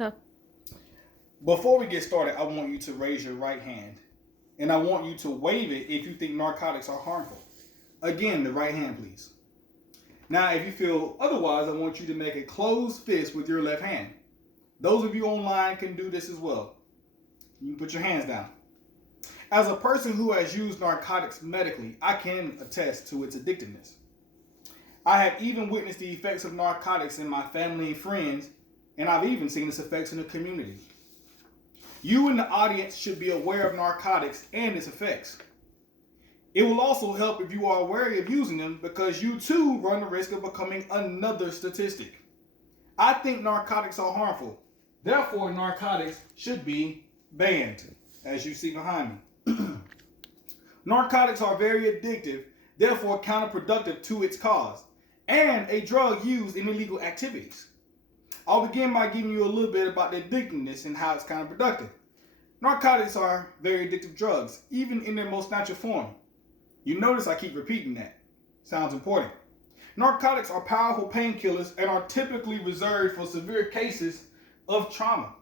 Okay. Before we get started, I want you to raise your right hand. And I want you to wave it if you think narcotics are harmful. Again, the right hand, please. Now, if you feel otherwise, I want you to make a closed fist with your left hand. Those of you online can do this as well. You can put your hands down. As a person who has used narcotics medically, I can attest to its addictiveness. I have even witnessed the effects of narcotics in my family and friends, and I've even seen its effects in the community. You in the audience should be aware of narcotics and its effects. It will also help if you are wary of using them because you too run the risk of becoming another statistic. I think narcotics are harmful. Therefore, narcotics should be banned, as you see behind me. Narcotics are very addictive, therefore counterproductive to its cause, and a drug used in illegal activities. I'll begin by giving you a little bit about the addictiveness and how it's counterproductive. Narcotics are very addictive drugs, even in their most natural form. You notice I keep repeating that. Sounds important. Narcotics are powerful painkillers and are typically reserved for severe cases of trauma.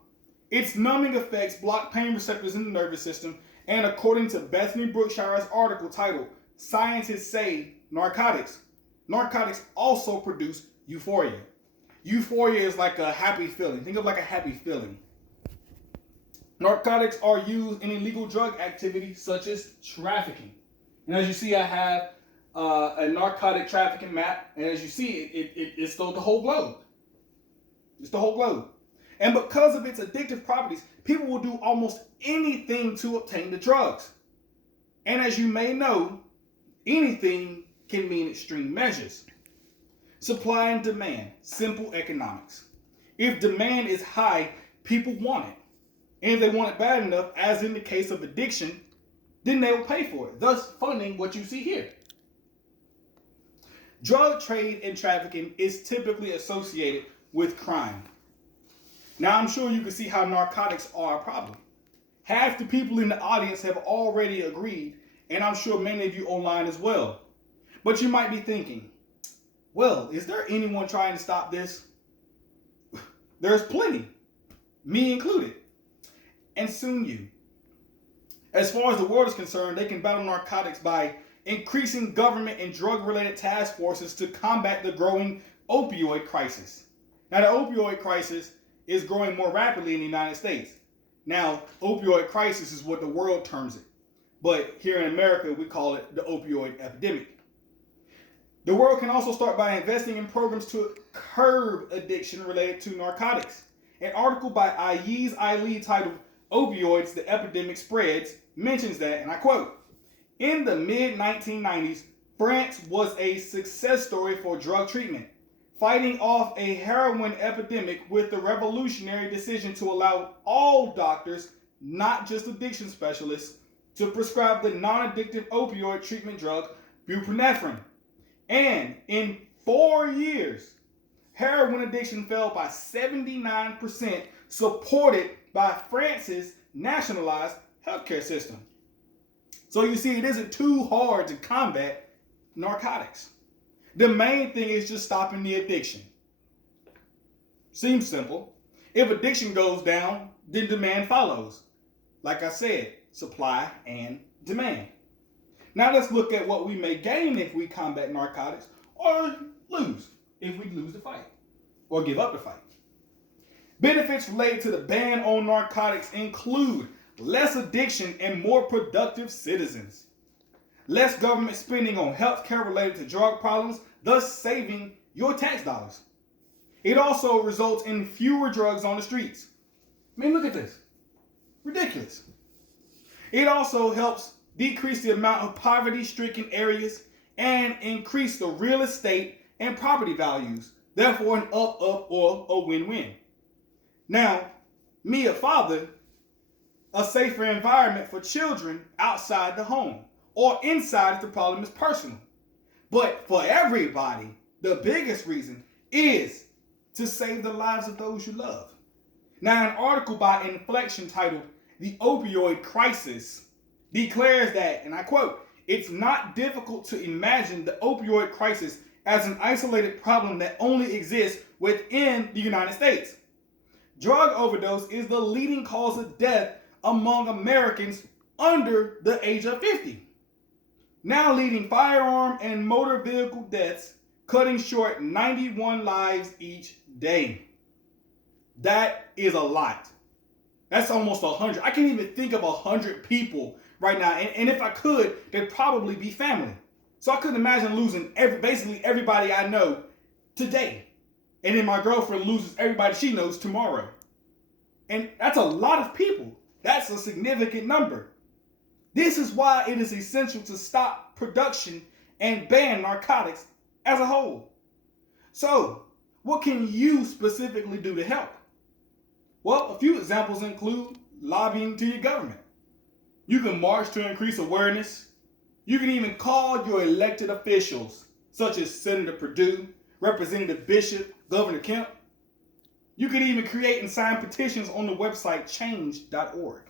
Its numbing effects block pain receptors in the nervous system, and according to Bethany Brookshire's article titled Scientists Say Narcotics also produce euphoria. Euphoria is like a happy feeling. Think of like a happy feeling. Narcotics are used in illegal drug activity such as trafficking. And as you see, I have a narcotic trafficking map. And as you see, it's the whole globe. It's the whole globe. And because of its addictive properties, people will do almost anything to obtain the drugs. And as you may know, anything can mean extreme measures. Supply and demand, simple economics. If demand is high, people want it. And if they want it bad enough, as in the case of addiction, then they will pay for it, thus funding what you see here. Drug trade and trafficking is typically associated with crime. Now, I'm sure you can see how narcotics are a problem. Half the people in the audience have already agreed, and I'm sure many of you online as well. But you might be thinking, well, is there anyone trying to stop this? There's plenty, me included, and soon you. As far as the world is concerned, they can battle narcotics by increasing government and drug-related task forces to combat the growing opioid crisis. Now, the opioid crisis is growing more rapidly in the United States. Now, opioid crisis is what the world terms it. But here in America, we call it the opioid epidemic. The world can also start by investing in programs to curb addiction related to narcotics. An article by Ayiz Ali titled Opioids, the Epidemic Spreads mentions that, and I quote, in the mid-1990s, France was a success story for drug treatment, fighting off a heroin epidemic with the revolutionary decision to allow all doctors, not just addiction specialists, to prescribe the non-addictive opioid treatment drug buprenorphine. And in 4 years, heroin addiction fell by 79%, supported by France's nationalized healthcare system. So you see, it isn't too hard to combat narcotics. The main thing is just stopping the addiction. Seems simple. If addiction goes down, then demand follows. Like I said, supply and demand. Now let's look at what we may gain if we combat narcotics, or lose if we lose the fight, or give up the fight. Benefits related to the ban on narcotics include less addiction and more productive citizens, less government spending on healthcare related to drug problems, thus saving your tax dollars. It also results in fewer drugs on the streets. I mean, look at this. Ridiculous. It also helps decrease the amount of poverty-stricken areas and increase the real estate and property values. Therefore, an up or a win-win. Now, me, a father, a safer environment for children outside the home or inside if the problem is personal. But for everybody, the biggest reason is to save the lives of those you love. Now, an article by Inflection titled The Opioid Crisis declares that, and I quote, it's not difficult to imagine the opioid crisis as an isolated problem that only exists within the United States. Drug overdose is the leading cause of death among Americans under the age of 50. Now leading firearm and motor vehicle deaths, cutting short 91 lives each day. That is a lot. That's almost 100. I can't even think of 100 people right now. And if I could, they'd probably be family. So I couldn't imagine losing basically everybody I know today. And then my girlfriend loses everybody she knows tomorrow. And that's a lot of people. That's a significant number. This is why it is essential to stop production and ban narcotics as a whole. So, what can you specifically do to help? Well, a few examples include lobbying to your government. You can march to increase awareness. You can even call your elected officials, such as Senator Perdue, Representative Bishop, Governor Kemp. You can even create and sign petitions on the website change.org.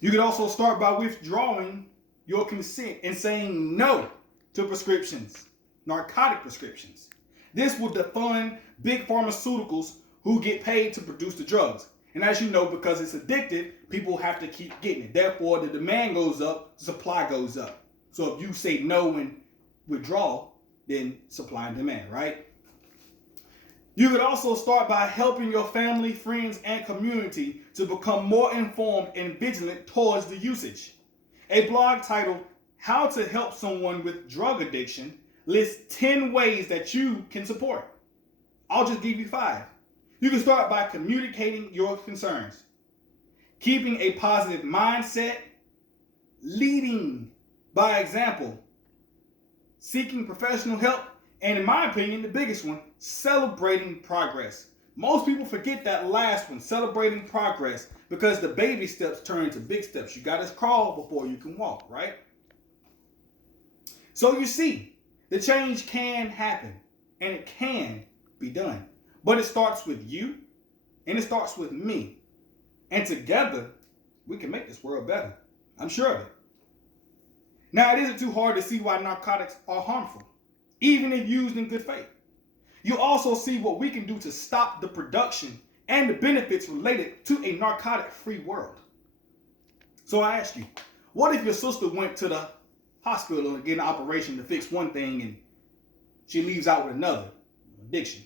You can also start by withdrawing your consent and saying no to prescriptions, narcotic prescriptions. This will defund big pharmaceuticals who get paid to produce the drugs. And as you know, because it's addictive, people have to keep getting it. Therefore, the demand goes up, supply goes up. So if you say no and withdraw, then supply and demand, right? You could also start by helping your family, friends, and community to become more informed and vigilant towards the usage. A blog titled, How to Help Someone with Drug Addiction, lists 10 ways that you can support. I'll just give you 5. You can start by communicating your concerns, keeping a positive mindset, leading by example, seeking professional help, and in my opinion, the biggest one, celebrating progress. Most people forget that last one, celebrating progress, because the baby steps turn into big steps. You got to crawl before you can walk, right? So you see, the change can happen, and it can be done. But it starts with you, and it starts with me. And together, we can make this world better. I'm sure of it. Now, it isn't too hard to see why narcotics are harmful, even if used in good faith. You also see what we can do to stop the production and the benefits related to a narcotic-free world. So I ask you, what if your sister went to the hospital and get an operation to fix one thing and she leaves out with another? Addiction.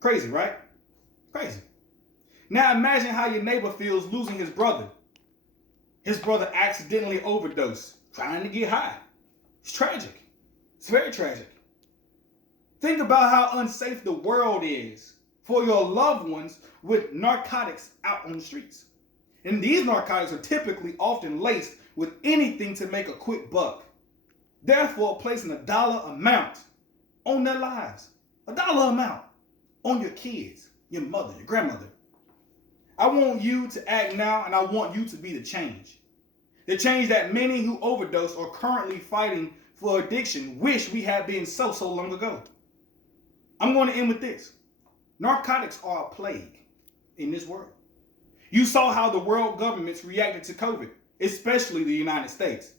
Crazy, right? Crazy. Now imagine how your neighbor feels losing his brother. His brother accidentally overdosed, trying to get high. It's tragic. It's very tragic. Think about how unsafe the world is for your loved ones with narcotics out on the streets. And these narcotics are typically often laced with anything to make a quick buck. Therefore, placing a dollar amount on their lives. A dollar amount on your kids, your mother, your grandmother. I want you to act now, and I want you to be the change. The change that many who overdose or currently fighting for addiction wish we had been so long ago. I'm going to end with this. Narcotics are a plague in this world. You saw how the world governments reacted to COVID, especially the United States.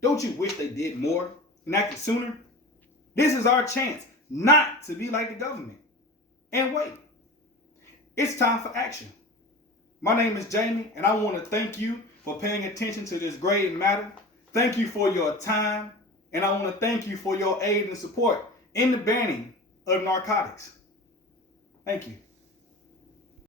Don't you wish they did more and acted sooner? This is our chance not to be like the government. And wait, it's time for action. My name is Jamie, and I want to thank you for paying attention to this great matter. Thank you for your time, and I want to thank you for your aid and support in the banning of narcotics. Thank you.